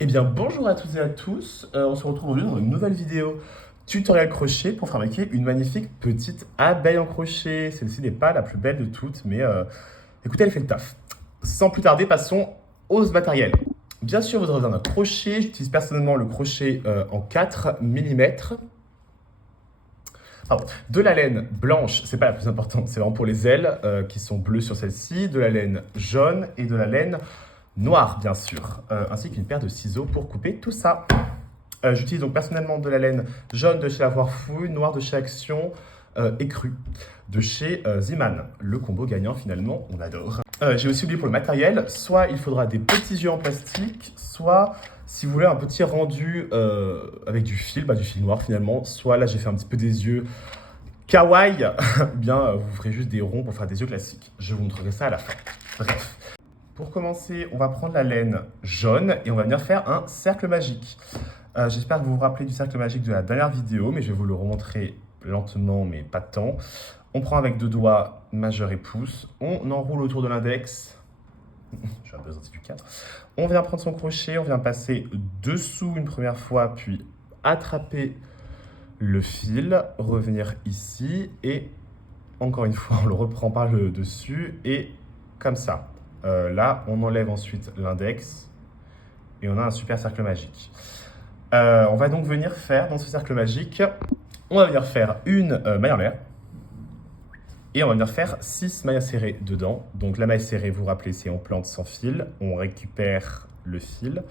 Eh bien, bonjour à toutes et à tous. On se retrouve aujourd'hui dans une nouvelle vidéo tutoriel crochet pour fabriquer une magnifique petite abeille en crochet. Celle-ci n'est pas la plus belle de toutes, mais écoutez, elle fait le taf. Sans plus tarder, passons au matériel. Bien sûr, vous aurez besoin d'un crochet. J'utilise personnellement le crochet en 4 mm. Pardon. De la laine blanche, c'est pas la plus importante, c'est vraiment pour les ailes qui sont bleues sur celle-ci. De la laine jaune et de la laine noire, bien sûr, ainsi qu'une paire de ciseaux pour couper tout ça. J'utilise donc personnellement de la laine jaune de chez Avoir Fouille, noire de chez Action et crue de chez Ziman. Le combo gagnant finalement, on adore. J'ai aussi oublié pour le matériel, soit il faudra des petits yeux en plastique, soit si vous voulez un petit rendu avec du fil noir finalement, soit là j'ai fait un petit peu des yeux kawaii, bien vous ferez juste des ronds pour faire des yeux classiques. Je vous montrerai ça à la fin. Bref. Pour commencer, on va prendre la laine jaune et on va venir faire un cercle magique. J'espère que vous vous rappelez du cercle magique de la dernière vidéo, mais je vais vous le remontrer lentement, mais pas tant. On prend avec deux doigts majeur et pouce, on enroule autour de l'index. Je vais besoin du 4. On vient prendre son crochet, on vient passer dessous une première fois, puis attraper le fil, revenir ici et encore une fois, on le reprend par le dessus et comme ça. Là, on enlève ensuite l'index et on a un super cercle magique. On va donc venir faire dans ce cercle magique, on va venir faire une maille en l'air et on va venir faire 6 mailles serrées dedans. Donc la maille serrée, vous vous rappelez, c'est on plante sans fil, on récupère le fil,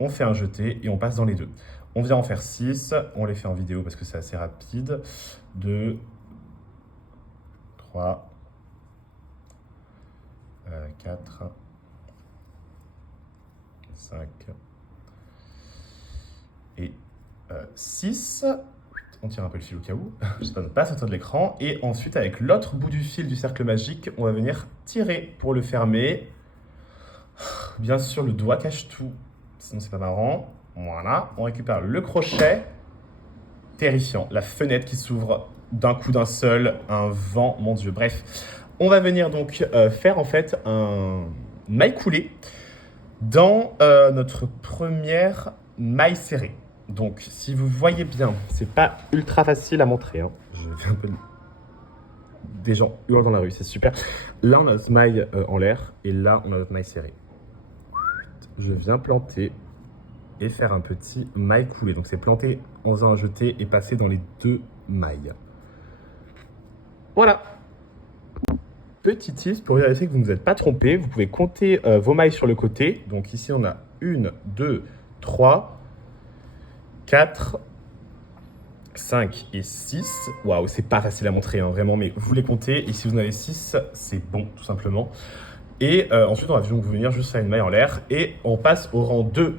on fait un jeté et on passe dans les deux. On vient en faire 6, on les fait en vidéo parce que c'est assez rapide. 2, 3, 4, 5 et 6. On tire un peu le fil au cas où, j'espère ne pas sortir de l'écran. Et ensuite, avec l'autre bout du fil du cercle magique, on va venir tirer pour le fermer. Bien sûr, le doigt cache tout, sinon c'est pas marrant. Voilà, on récupère le crochet. Terrifiant, la fenêtre qui s'ouvre d'un coup d'un seul, un vent, mon Dieu. Bref, on va venir donc faire en fait un maille coulée dans notre première maille serrée. Donc, si vous voyez bien, c'est pas ultra facile à montrer. Hein. Je fais un peu des gens hurlent dans la rue, c'est super. Là, on a notre maille en l'air et là, on a notre maille serrée. Je viens planter et faire un petit maille coulé. Donc, c'est planter en faisant un jeté et passer dans les deux mailles. Voilà. Petit tips pour vérifier que vous ne vous êtes pas trompé, vous pouvez compter vos mailles sur le côté. Donc ici, on a 1, 2, 3, 4, 5 et 6. Waouh, c'est pas facile à montrer, hein, vraiment, mais vous les comptez. Et si vous en avez 6, c'est bon, tout simplement. Et ensuite, on va donc venir juste faire une maille en l'air et on passe au rang 2.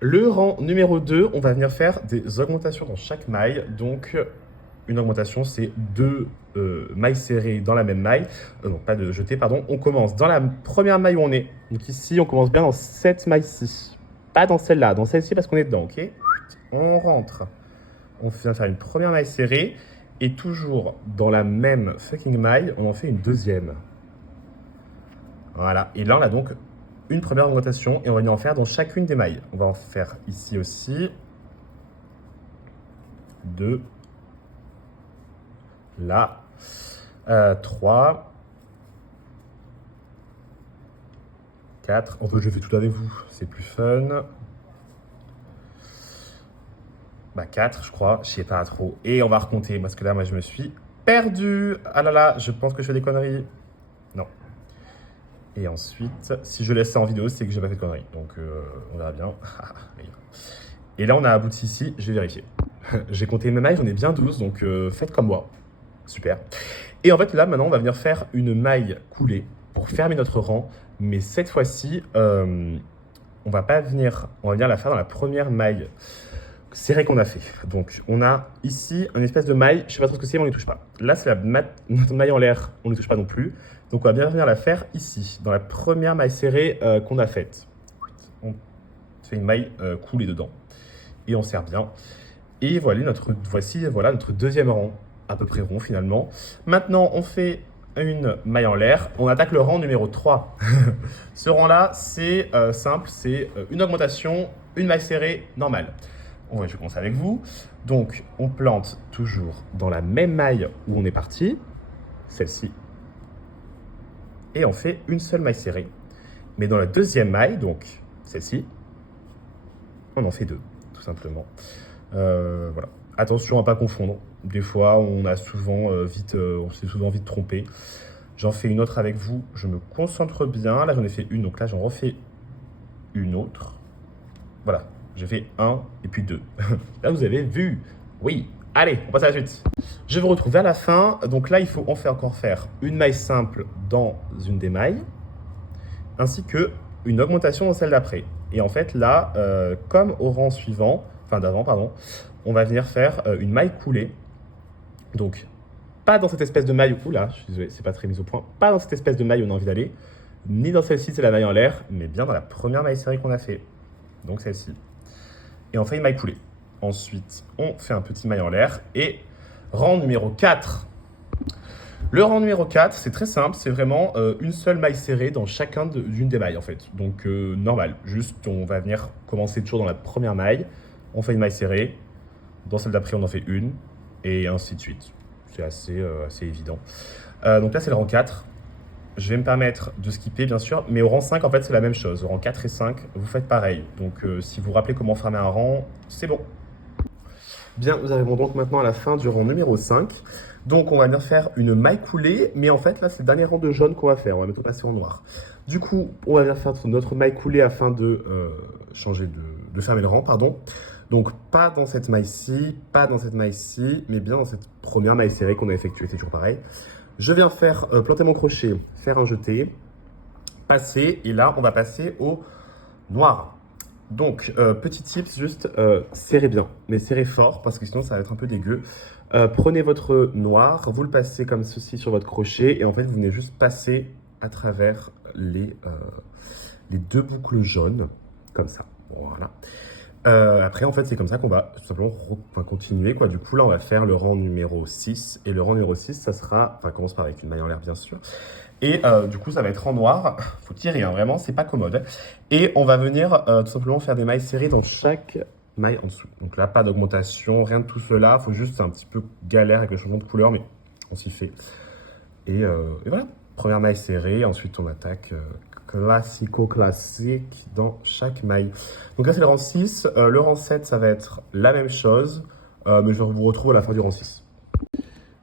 Le rang numéro 2, on va venir faire des augmentations dans chaque maille. Donc, une augmentation, c'est 2 mailles serrées dans la même maille. Donc, pas de jeté, pardon. On commence dans la première maille où on est. Donc ici, on commence bien dans cette maille-ci. Pas dans celle-là, dans celle-ci parce qu'on est dedans, ok? On rentre. On vient faire une première maille serrée. Et toujours dans la même fucking maille, on en fait une deuxième. Voilà. Et là, on a donc une première augmentation et on va venir en faire dans chacune des mailles. On va en faire ici aussi. 2. Là. 3. 4. En fait, je fais tout avec vous. C'est plus fun. 4, je crois. Je sais pas trop. Et on va recompter parce que là, moi, je me suis perdu. Ah là là, je pense que je fais des conneries. Non. Et ensuite, si je laisse ça en vidéo, c'est que j'ai pas fait de conneries. Donc, on verra bien. Et là, on a abouti ici. Je vais vérifier. J'ai compté mes mailles, j'en ai bien 12. Donc, faites comme moi. Super. Et en fait, là, maintenant, on va venir faire une maille coulée pour fermer notre rang. Mais cette fois-ci, on va venir la faire dans la première maille serrée qu'on a fait. Donc, on a ici une espèce de maille. Je sais pas trop ce que c'est, mais on ne touche pas. Là, c'est notre maille en l'air. On ne touche pas non plus. Donc, on va bien venir la faire ici, dans la première maille serrée qu'on a faite. On fait une maille coulée dedans. Et on serre bien. Et voici notre deuxième rang, à peu près rond finalement. Maintenant, on fait une maille en l'air. On attaque le rang numéro 3. Ce rang-là, c'est simple, c'est une augmentation, une maille serrée normale. Je vais commencer avec vous. Donc, on plante toujours dans la même maille où on est parti, celle-ci. Et on fait une seule maille serrée. Mais dans la deuxième maille, donc celle-ci, on en fait 2, tout simplement. Voilà. Attention à ne pas confondre. Des fois, on s'est souvent vite trompé. J'en fais une autre avec vous. Je me concentre bien. Là, j'en ai fait une. Donc là, j'en refais une autre. Voilà. J'ai fait 1 et puis 2. Là, vous avez vu. Oui. Allez, on passe à la suite. Je vous retrouve à la fin. Donc là, il faut encore faire une maille simple dans une des mailles, ainsi que une augmentation dans celle d'après. Et en fait, là, comme au rang suivant, enfin d'avant, pardon, on va venir faire une maille coulée. Donc, pas dans cette espèce de maille, oula, je suis désolé, c'est pas très mis au point, pas dans cette espèce de maille où on a envie d'aller, ni dans celle-ci, c'est la maille en l'air, mais bien dans la première maille serrée qu'on a fait. Donc celle-ci. Et on fait une maille coulée. Ensuite, on fait un petit maille en l'air et rang numéro 4. Le rang numéro 4, c'est très simple, c'est vraiment une seule maille serrée dans d'une des mailles en fait. Donc normal, juste on va venir commencer toujours dans la première maille, on fait une maille serrée, dans celle d'après on en fait une, et ainsi de suite. C'est assez évident. Donc là c'est le rang 4. Je vais me permettre de skipper bien sûr, mais au rang 5 en fait c'est la même chose. Au rang 4 et 5, vous faites pareil. Donc si vous vous rappelez comment fermer un rang, c'est bon. Bien, nous arrivons donc maintenant à la fin du rang numéro 5. Donc on va venir faire une maille coulée, mais en fait là c'est le dernier rang de jaune qu'on va faire, on va bientôt passer en noir. Du coup, on va venir faire notre maille coulée afin de de fermer le rang, pardon. Donc pas dans cette maille-ci, pas dans cette maille-ci, mais bien dans cette première maille serrée qu'on a effectuée, c'est toujours pareil. Je viens faire planter mon crochet, faire un jeté, passer, et là on va passer au noir. Donc, petit tips, juste serrez bien, mais serrez fort parce que sinon ça va être un peu dégueu. Prenez votre noir, vous le passez comme ceci sur votre crochet et en fait vous venez juste passer à travers les 2 boucles jaunes, comme ça. Voilà. Après en fait c'est comme ça qu'on va tout simplement continuer quoi. Du coup là on va faire le rang numéro 6 et le rang numéro 6 ça sera, commence par avec une maille en l'air bien sûr. Et du coup, ça va être en noir. Faut tirer, hein, vraiment, c'est pas commode. Et on va venir tout simplement faire des mailles serrées dans chaque maille en dessous. Donc là, pas d'augmentation, rien de tout cela. Faut juste, c'est un petit peu galère avec le changement de couleur, mais on s'y fait. Et voilà, première maille serrée. Ensuite, on attaque classique dans chaque maille. Donc là, c'est le rang 6. Le rang 7, ça va être la même chose. Mais je vous retrouve à la fin du rang 6.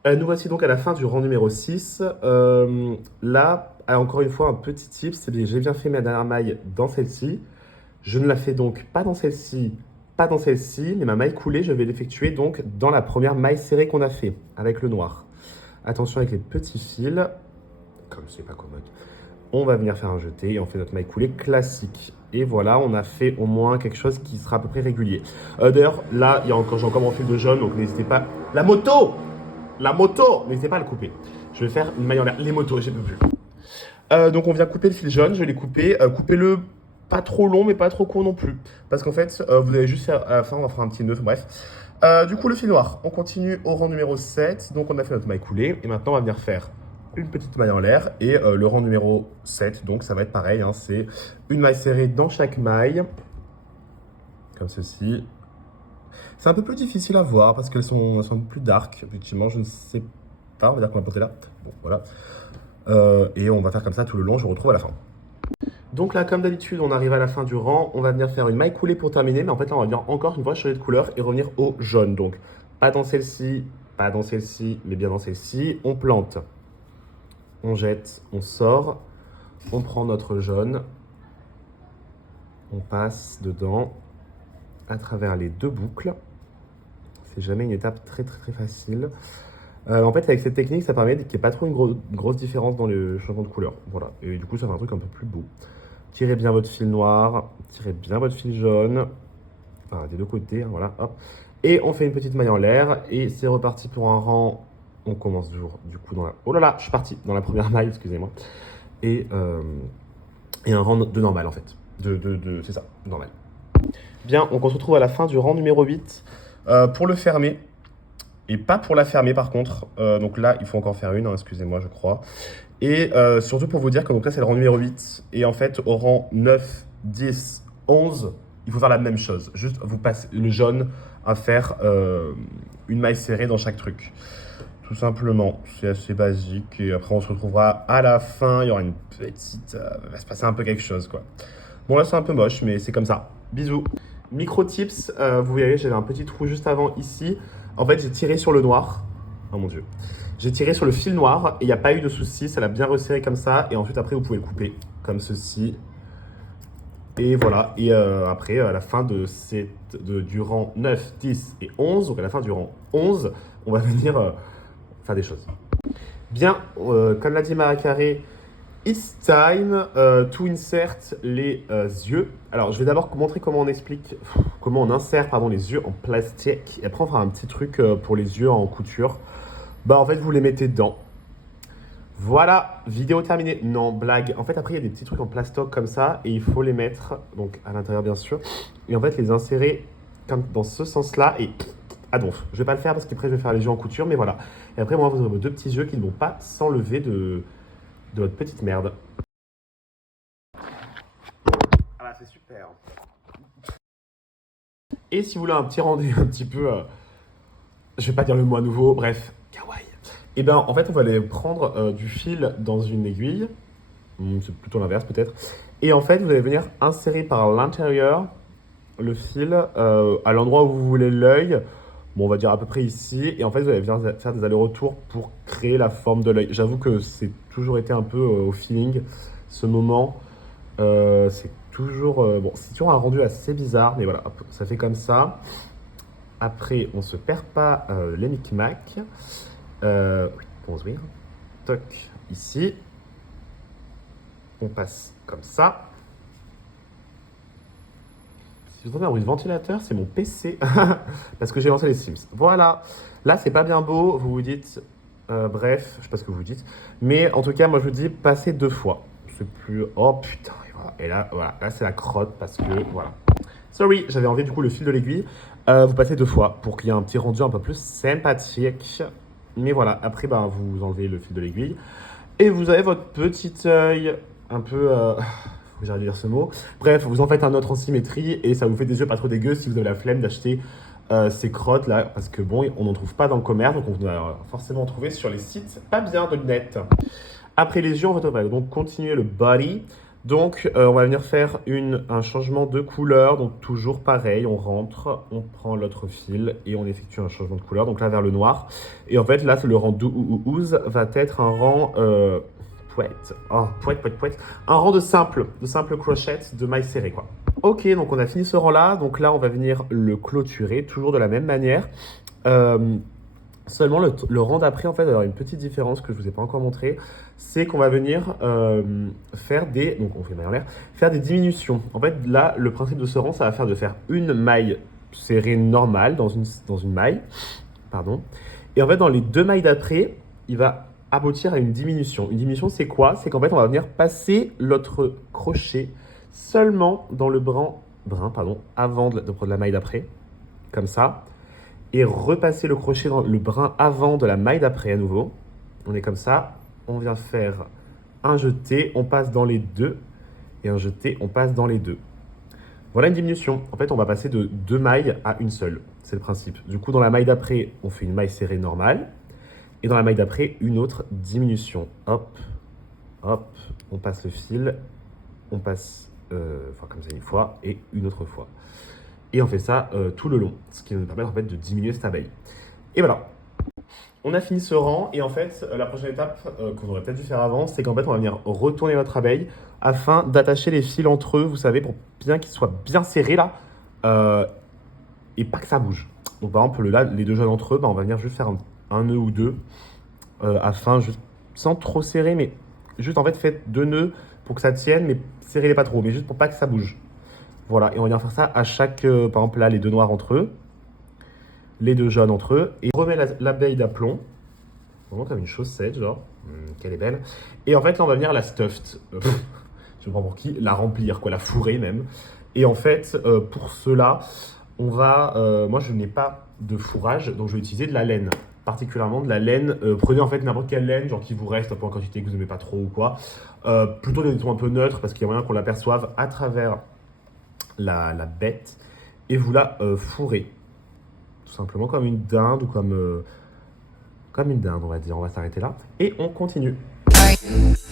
Nous voici donc à la fin du rang numéro 6. Là, encore une fois, un petit tip, c'est bien, j'ai bien fait ma dernière maille dans celle-ci. Je ne la fais donc pas dans celle-ci, pas dans celle-ci, mais ma maille coulée, je vais l'effectuer donc dans la première maille serrée qu'on a fait avec le noir. Attention avec les petits fils, comme c'est pas commode. On va venir faire un jeté et on fait notre maille coulée classique. Et voilà, on a fait au moins quelque chose qui sera à peu près régulier. D'ailleurs, là, j'ai encore mon fil de jaune, donc n'hésitez pas. La moto, n'hésitez pas à le couper. Je vais faire une maille en l'air. Les motos, j'ai plus. Donc on vient couper le fil jaune, je l'ai coupé. Coupez-le pas trop long, mais pas trop court non plus. Parce qu'en fait, vous allez juste faire, à la fin, on va faire un petit nœud, bref. Du coup, le fil noir, on continue au rang numéro 7. Donc on a fait notre maille coulée. Et maintenant, on va venir faire une petite maille en l'air. Et le rang numéro 7, donc ça va être pareil. Hein, c'est une maille serrée dans chaque maille. Comme ceci. C'est un peu plus difficile à voir parce qu'elles sont un peu plus dark. Effectivement, je ne sais pas. On va dire qu'on va planter là. Bon, voilà. Et on va faire comme ça tout le long. Je vous retrouve à la fin. Donc là, comme d'habitude, on arrive à la fin du rang. On va venir faire une maille coulée pour terminer. Mais en fait, là, on va venir encore une fois changer de couleur et revenir au jaune. Donc, pas dans celle-ci, pas dans celle-ci, mais bien dans celle-ci. On plante. On jette, on sort. On prend notre jaune. On passe dedans à travers les 2 boucles. C'est jamais une étape très facile. En fait, avec cette technique, ça permet qu'il n'y ait pas trop une grosse différence dans le changement de couleur. Voilà. Et du coup, ça fait un truc un peu plus beau. Tirez bien votre fil noir, tirez bien votre fil jaune. Enfin, des 2 côtés, hein, voilà. Hop. Et on fait une petite maille en l'air. Et c'est reparti pour un rang. On commence toujours, du coup, dans la... Oh là là, je suis parti dans la première maille, excusez-moi. Et un rang de normal, en fait. C'est ça, normal. Bien, on se retrouve à la fin du rang numéro 8. Pour le fermer, Et pas pour la fermer par contre. Donc là, il faut encore faire une, hein, excusez-moi, je crois. Et surtout pour vous dire que donc là, c'est le rang numéro 8. Et en fait, au rang 9, 10, 11, il faut faire la même chose. Juste, vous passez le jaune à faire une maille serrée dans chaque truc. Tout simplement, c'est assez basique. Et après, on se retrouvera à la fin. Il y aura une petite... il va se passer un peu quelque chose, quoi. Bon, là, c'est un peu moche, mais c'est comme ça. Bisous. Micro tips, vous voyez, j'avais un petit trou juste avant ici. En fait, j'ai tiré sur le noir. Oh mon Dieu. J'ai tiré sur le fil noir et il n'y a pas eu de souci. Ça l'a bien resserré comme ça. Et ensuite, après, vous pouvez le couper comme ceci. Et voilà. Et après, à la fin du rang 9, 10 et 11, donc à la fin du rang 11, on va venir faire des choses. Bien, comme l'a dit Maria Carré, it's time to insert les yeux. Alors, je vais d'abord montrer comment on insère les yeux en plastique. Et après, on fera un petit truc pour les yeux en couture. Bah, en fait, vous les mettez dedans. Voilà, vidéo terminée. Non, blague. En fait, après, il y a des petits trucs en plastoc comme ça et il faut les mettre, donc à l'intérieur, bien sûr. Et en fait, les insérer comme dans ce sens-là et ah donc, je vais pas le faire parce qu'après, je vais faire les yeux en couture, mais voilà. Et après, moi, vous aurez vos deux petits yeux qui ne vont pas s'enlever de votre petite merde. Ah bah, c'est super. Et si vous voulez un petit rendu un petit peu, je vais pas dire le mot à nouveau, bref, kawaii. Et bien, en fait, on va aller prendre du fil dans une aiguille. C'est plutôt l'inverse peut-être. Et en fait, vous allez venir insérer par l'intérieur le fil à l'endroit où vous voulez l'œil. Bon, on va dire à peu près ici. Et en fait, vous allez venir faire des allers-retours pour créer la forme de l'œil. J'avoue que c'est toujours été un peu au feeling, ce moment. C'est toujours... bon, c'est toujours un rendu assez bizarre, mais voilà, hop, ça fait comme ça. Après, on se perd pas les micmacs. Oui, construire. Toc, ici. On passe comme ça. Si vous entendez un bruit de ventilateur, c'est mon PC. Parce que j'ai lancé les Sims. Voilà. Là, c'est pas bien beau. Vous vous dites... bref, je sais pas ce que vous dites. Mais en tout cas, moi, je vous dis, passez 2 fois. C'est plus... Oh, putain. Et là, voilà. Là, c'est la crotte parce que... Voilà. Sorry, j'avais enlevé du coup le fil de l'aiguille. Vous passez 2 fois pour qu'il y ait un petit rendu un peu plus sympathique. Mais voilà. Après, ben, vous enlevez le fil de l'aiguille. Et vous avez votre petit œil un peu... faut que j'arrive à dire ce mot. Bref, vous en faites un autre en symétrie et ça vous fait des yeux pas trop dégueux si vous avez la flemme d'acheter ces crottes là. Parce que bon, on n'en trouve pas dans le commerce, donc on va forcément en trouver sur les sites pas bien de net. Après les yeux, on va donc continuer le body. Donc, on va venir faire un changement de couleur. Donc, toujours pareil, on rentre, on prend l'autre fil et on effectue un changement de couleur. Donc là, vers le noir. Et en fait, là, c'est le rang 12 va être un rang... pouette. Oh, pouette. Un rang de simple crochet de maille serrée, quoi. Ok, donc on a fini ce rang-là. Donc là, on va venir le clôturer, toujours de la même manière. Seulement, le rang d'après, en fait, il va y avoir une petite différence que je ne vous ai pas encore montré. C'est qu'on va venir faire des... Donc, on fait maille en l'air. Faire des diminutions. En fait, là, le principe de ce rang, ça va faire de faire une maille serrée normale dans une maille. Pardon. Et en fait, dans les 2 mailles d'après, il va aboutir à une diminution. Une diminution, c'est quoi? C'est qu'en fait, on va venir passer l'autre crochet seulement dans le brin avant de prendre la maille d'après. Comme ça. Et repasser le crochet dans le brin avant de la maille d'après à nouveau. On est comme ça. On vient faire un jeté, on passe dans les 2. Et un jeté, on passe dans les 2. Voilà une diminution. En fait, on va passer de 2 mailles à une seule. C'est le principe. Du coup, dans la maille d'après, on fait une maille serrée normale. Et dans la maille d'après, une autre diminution. Hop, hop, on passe le fil. On passe, comme ça une fois et une autre fois. Et on fait ça tout le long, ce qui nous permet en fait de diminuer cette abeille. Et voilà. On a fini ce rang et en fait, la prochaine étape qu'on aurait peut-être dû faire avant, c'est qu'en fait, on va venir retourner notre abeille afin d'attacher les fils entre eux, vous savez, pour bien qu'ils soient bien serrés là et pas que ça bouge. Donc par exemple, là, les 2 jaunes entre eux, on va venir juste faire un nœud ou 2 afin, juste, sans trop serrer, mais juste en fait, faites 2 nœuds pour que ça tienne, mais serrez-les pas trop, mais juste pour pas que ça bouge. Voilà, et on va venir faire ça à chaque, par exemple là, les 2 noirs entre eux, les 2 jaunes entre eux, et on remet l'abeille d'aplomb, vraiment comme une chaussette, genre, qu'elle est belle. Et en fait, là, on va venir la stuffed, je ne sais pas pour qui, la remplir, quoi, la fourrer même. Et en fait, pour cela, moi je n'ai pas de fourrage, donc je vais utiliser de la laine. Particulièrement de la laine. Prenez en fait n'importe quelle laine, genre qui vous reste un peu en quantité que vous n'aimez pas trop ou quoi. Plutôt des tons un peu neutres parce qu'il y a moyen qu'on l'aperçoive à travers la bête. Et vous la fourrez. Tout simplement comme une dinde ou comme une dinde, on va dire. On va s'arrêter là. Et on continue.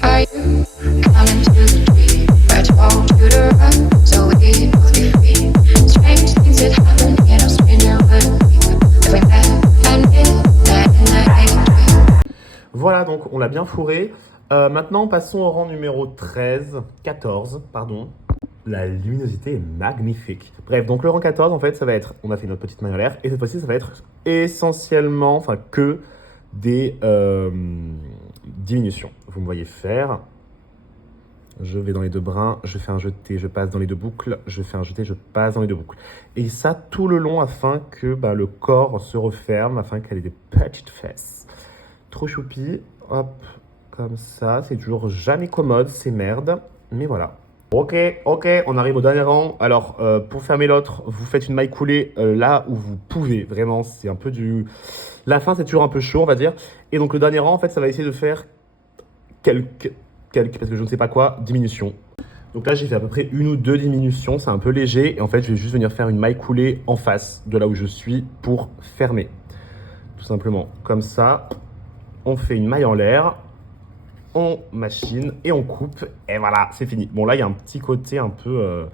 Are you coming to the tree? I told you to run, so we both be free. Strange things that happen, and I'm spinning when we met and midnight in the night. Voilà, donc on l'a bien fourré. Maintenant, passons au rang numéro 14, pardon. La luminosité est magnifique. Bref, donc le rang 14, en fait, ça va être, on a fait notre petite maille en l'air, et cette fois-ci, ça va être essentiellement, enfin que des diminutions. Vous me voyez faire. Je vais dans les deux brins, je fais un jeté, je passe dans les deux boucles, je fais un jeté, je passe dans les deux boucles. Et ça tout le long afin que le corps se referme, afin qu'elle ait des petites fesses. Trop choupi, hop, comme ça. C'est toujours jamais commode, c'est merde, mais voilà. Ok, on arrive au dernier rang. Alors, pour fermer l'autre, vous faites une maille coulée là où vous pouvez. Vraiment, c'est un peu du... La fin, c'est toujours un peu chaud, on va dire. Et donc, le dernier rang, en fait, ça va essayer de faire quelques, parce que je ne sais pas quoi, diminutions. Donc là, j'ai fait à peu près une ou deux diminutions. C'est un peu léger. Et en fait, je vais juste venir faire une maille coulée en face de là où je suis pour fermer. Tout simplement. Comme ça, on fait une maille en l'air. On machine et on coupe et voilà, c'est fini. Bon là, il y a un petit côté un peu...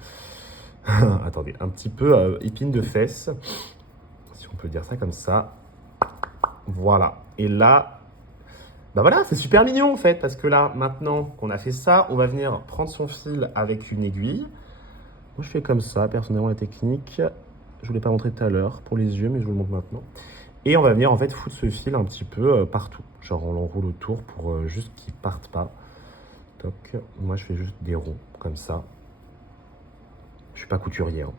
attendez, un petit peu épine de fesses, si on peut dire ça comme ça. Voilà. Et là, voilà, c'est super mignon en fait, parce que là, maintenant qu'on a fait ça, on va venir prendre son fil avec une aiguille. Moi, je fais comme ça, personnellement, la technique. Je ne vous l'ai pas montré tout à l'heure pour les yeux, mais je vous le montre maintenant. Et on va venir en fait foutre ce fil un petit peu partout. Genre on l'enroule autour pour juste qu'il parte pas. Toc. Moi je fais juste des ronds comme ça. Je suis pas couturier. Hein.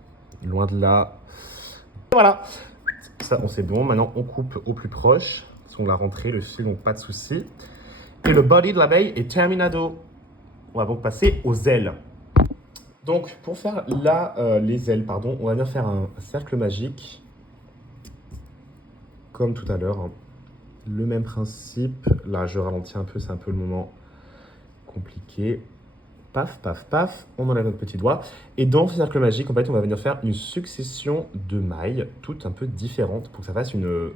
Loin de là. Voilà. Ça on sait bon. Maintenant on coupe au plus proche. Si on l'a rentré le fil, donc pas de souci. Et le body de l'abeille est terminado. On va donc passer aux ailes. Donc pour faire les ailes, pardon, on va venir faire un cercle magique. Comme tout à l'heure, hein. Le même principe. Là, je ralentis un peu, c'est un peu le moment compliqué. Paf, paf, paf, on enlève notre petit doigt. Et dans ce cercle magique, en fait, on va venir faire une succession de mailles, toutes un peu différentes, pour que ça fasse une...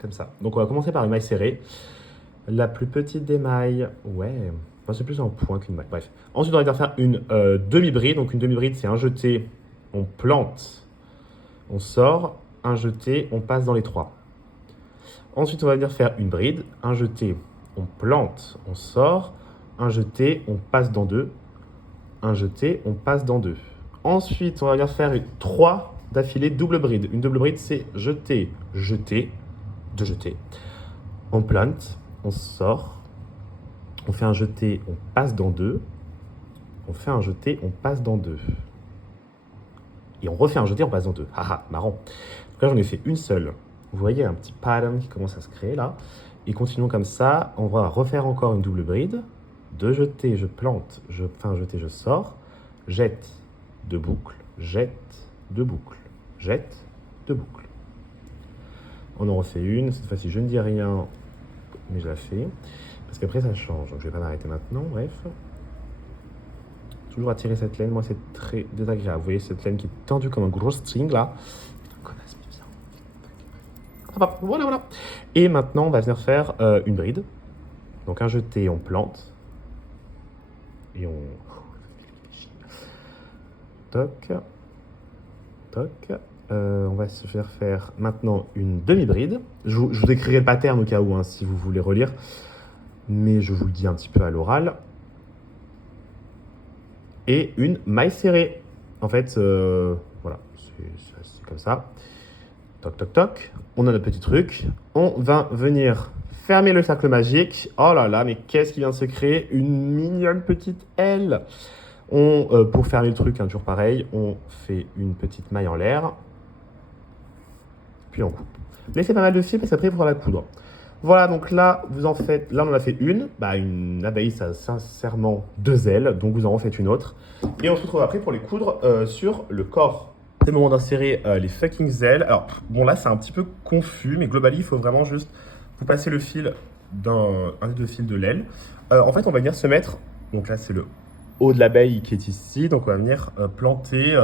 comme ça. Donc, on va commencer par une maille serrée. La plus petite des mailles, ouais, enfin, c'est plus un point qu'une maille, bref. Ensuite, on va venir faire une demi-bride. Donc, une demi-bride, c'est un jeté, on plante, on sort, un jeté, on passe dans les trois. Ensuite, on va venir faire une bride, un jeté, on plante, on sort, un jeté, on passe dans deux, un jeté, on passe dans deux. Ensuite, on va venir faire 3 d'affilée double bride. Une double bride, c'est jeté, jeté, deux jetés. On plante, on sort, on fait un jeté, on passe dans deux, on fait un jeté, on passe dans deux. Et on refait un jeté, on passe dans deux. Haha, marrant. Donc là, j'en ai fait une seule. Vous voyez un petit pattern qui commence à se créer là. Et continuons comme ça. On va refaire encore une double bride. Deux jetés, je plante, je fais un jeté, je sors. Jette, deux boucles, jette, deux boucles, jette, deux boucles. On en refait une. Cette fois-ci, je ne dis rien, mais je la fais. Parce qu'après, ça change. Donc, je ne vais pas m'arrêter maintenant. Bref. Toujours attirer cette laine. Moi, c'est très désagréable. Vous voyez cette laine qui est tendue comme un gros string là. Voilà. Et maintenant, on va venir faire une bride. Donc un jeté, on plante. Et on... Toc. Toc. On va se faire maintenant une demi-bride. Je vous décrirai le pattern au cas où, hein, si vous voulez relire. Mais je vous le dis un petit peu à l'oral. Et une maille serrée. En fait, voilà, c'est comme ça. Toc, toc, toc. On a notre petit truc. On va venir fermer le cercle magique. Oh là là, mais qu'est-ce qui vient de se créer? Une mignonne petite aile. Pour fermer le truc, toujours pareil, on fait une petite maille en l'air. Puis on coupe. Laissez pas mal de fil parce qu'après, il faudra la coudre. Voilà, donc là, vous en faites... Là, on en a fait une. Une abeille, ça a sincèrement 2 ailes. Donc, vous en refaites une autre. Et on se retrouve après pour les coudre sur le corps. C'est le moment d'insérer les fucking ailes. Alors, bon là c'est un petit peu confus, mais globalement il faut vraiment juste vous passer le fil un des deux fils de l'aile. En fait on va venir se mettre, donc là c'est le haut de l'abeille qui est ici, donc on va venir planter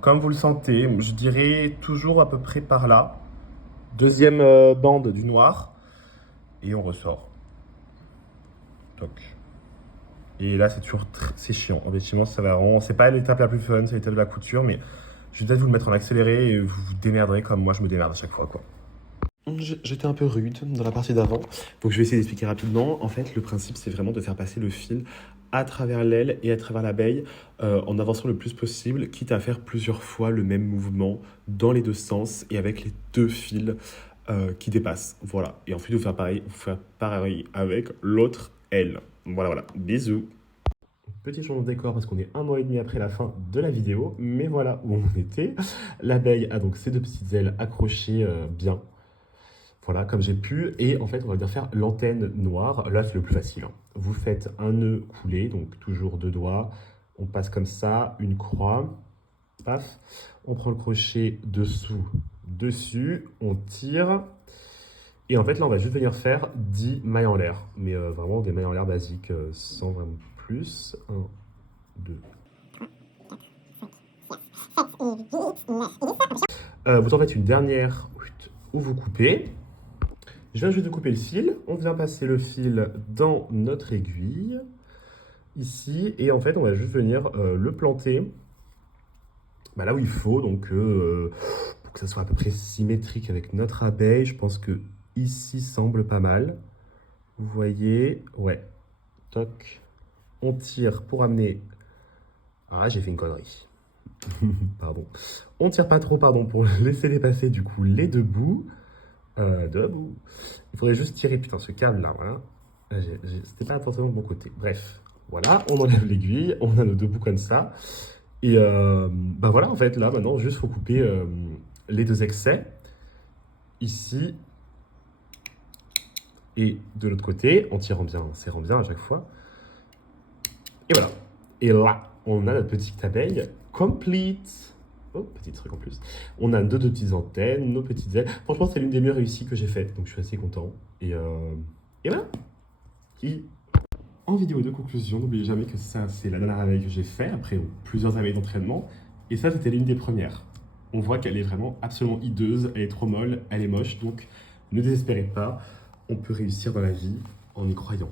comme vous le sentez, je dirais toujours à peu près par là. Deuxième bande du noir, et on ressort. Toc. Et là, c'est toujours c'est chiant. Effectivement, ça va vraiment. C'est pas l'étape la plus fun, c'est l'étape de la couture, mais je vais peut-être vous le mettre en accéléré et vous vous démerderez comme moi je me démerde à chaque fois, quoi. J'étais un peu rude dans la partie d'avant, donc je vais essayer d'expliquer rapidement. En fait, le principe, c'est vraiment de faire passer le fil à travers l'aile et à travers l'abeille en avançant le plus possible, quitte à faire plusieurs fois le même mouvement dans les deux sens et avec les deux fils qui dépassent. Voilà. Et ensuite, vous faire pareil avec l'autre aile. Voilà. Bisous. Petit changement de décor parce qu'on est 1 mois et demi après la fin de la vidéo, mais voilà où on était. L'abeille a donc ses deux petites ailes accrochées bien. Voilà, comme j'ai pu. Et en fait, on va venir faire l'antenne noire. Là, c'est le plus facile. Vous faites un nœud coulé, donc toujours 2 doigts. On passe comme ça, une croix. Paf. On prend le crochet dessous, dessus. On tire. Et en fait, là, on va juste venir faire 10 mailles en l'air. Mais vraiment des mailles en l'air basiques, sans vraiment plus. 1, 2, 4, vous en faites une dernière où vous coupez. Je viens juste de couper le fil. On vient passer le fil dans notre aiguille, ici. Et en fait, on va juste venir le planter là où il faut. Donc, pour que ça soit à peu près symétrique avec notre abeille, je pense que ici semble pas mal. Vous voyez? Ouais. Toc. On tire pour amener... Ah, j'ai fait une connerie. Pardon. On tire pas trop, pardon, pour laisser dépasser du coup les deux bouts. Debout. Il faudrait juste tirer, putain, ce câble là, voilà. C'était pas forcément de mon côté. Bref, voilà, on enlève l'aiguille, on a nos deux bouts comme ça. Et voilà, en fait, là, maintenant, juste faut couper les deux excès. Ici. Et de l'autre côté, en tirant bien, en serrant bien à chaque fois. Et voilà. Et là, on a notre petite abeille complete. Oh, petit truc en plus. On a deux petites antennes, nos petites ailes. Franchement, c'est l'une des mieux réussies que j'ai faites, donc je suis assez content. Et voilà. En vidéo de conclusion, n'oubliez jamais que ça, c'est la dernière abeille que j'ai fait après plusieurs abeilles d'entraînement. Et ça, c'était l'une des premières. On voit qu'elle est vraiment absolument hideuse, elle est trop molle, elle est moche, donc ne désespérez pas. On peut réussir dans la vie en y croyant.